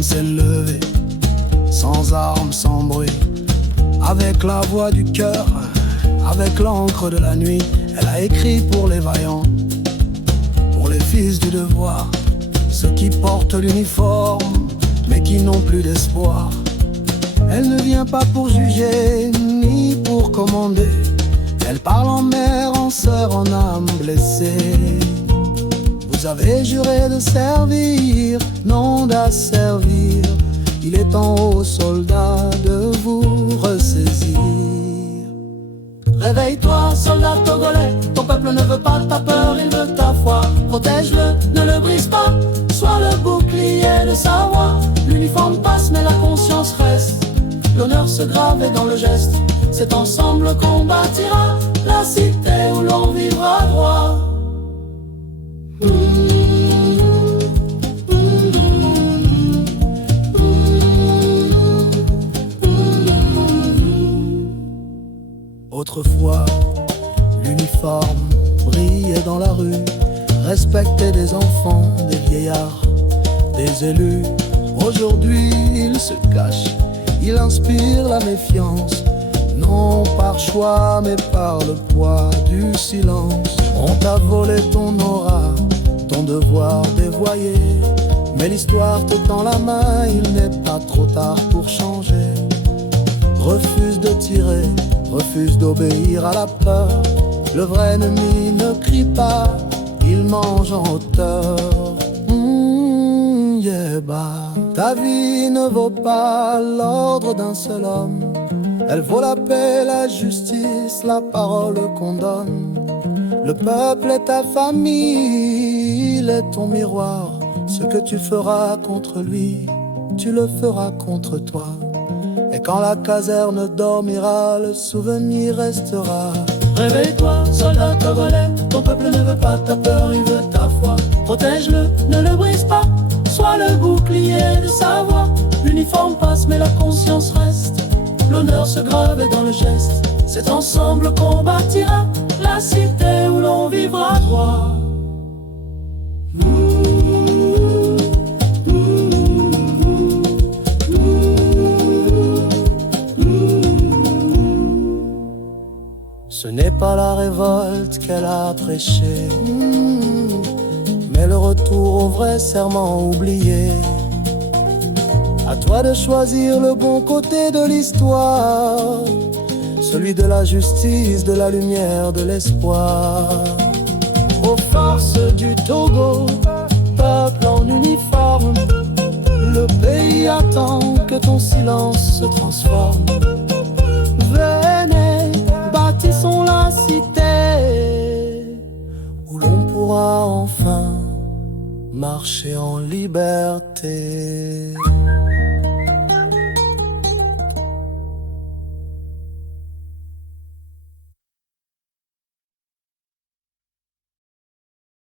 femme s'est levée, sans armes, sans bruit, avec la voix du cœur, avec l'encre de la nuit. Elle a écrit pour les vaillants, pour les fils du devoir, ceux qui portent l'uniforme, mais qui n'ont plus d'espoir. Elle ne vient pas pour juger, ni pour commander. Elle parle en mère, en sœur, en âme blessée. Vous avez juré de servir, non d'asservir. Il est temps aux soldats de vous ressaisir. Réveille-toi, soldat togolais, ton peuple ne veut pas ta peur, il veut ta foi. Protège-le, ne le brise pas, sois le bouclier de sa voix. L'uniforme passe mais la conscience reste, l'honneur se grave dans le geste. C'est ensemble qu'on bâtira la cité où l'on vivra droit. Autrefois, l'uniforme brillait dans la rue, respectait des enfants, des vieillards, des élus. Aujourd'hui, il se cache, il inspire la méfiance, non par choix, mais par le poids du silence. On t'a volé ton aura, ton devoir dévoyé, mais l'histoire te tend la main, il n'est pas trop tard pour changer. Refuse de tirer, refuse d'obéir à la peur. Le vrai ennemi ne crie pas, il mange en hauteur. Ta vie ne vaut pas l'ordre d'un seul homme. Elle vaut la paix, la justice, la parole qu'on donne. Le peuple est ta famille, il est ton miroir. Ce que tu feras contre lui, tu le feras contre toi. Et quand la caserne dormira, le souvenir restera. Réveille-toi, soldat togolais, ton peuple ne veut pas ta peur, il veut ta foi. Protège-le, ne le brise pas, sois le bouclier de sa voix. L'uniforme passe mais la conscience reste, l'honneur se grave dans le geste. C'est ensemble qu'on bâtira la cité où l'on vivra droit. Ce n'est pas la révolte qu'elle a prêchée, mais le retour au vrai serment oublié. À toi de choisir le bon côté de l'histoire, celui de la justice, de la lumière, de l'espoir. Aux forces du Togo, peuple en uniforme, le pays attend que ton silence se transforme. Venez, bâtissons la cité où l'on pourra enfin marcher en liberté.